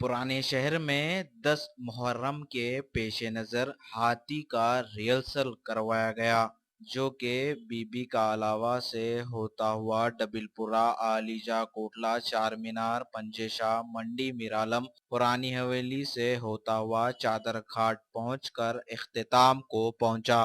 पुराने शहर में 10 मुहर्रम के पेश नज़र हाथी का रिहर्सल करवाया गया, जो कि बीबी का अलावा से होता हुआ डबिलपुरा, आलीजा, कोटला, चारमीनार, पंजेशाह, मंडी, मिरालम, पुरानी हवेली से होता हुआ चादर घाट पहुंचकर इख्तिताम को पहुंचा।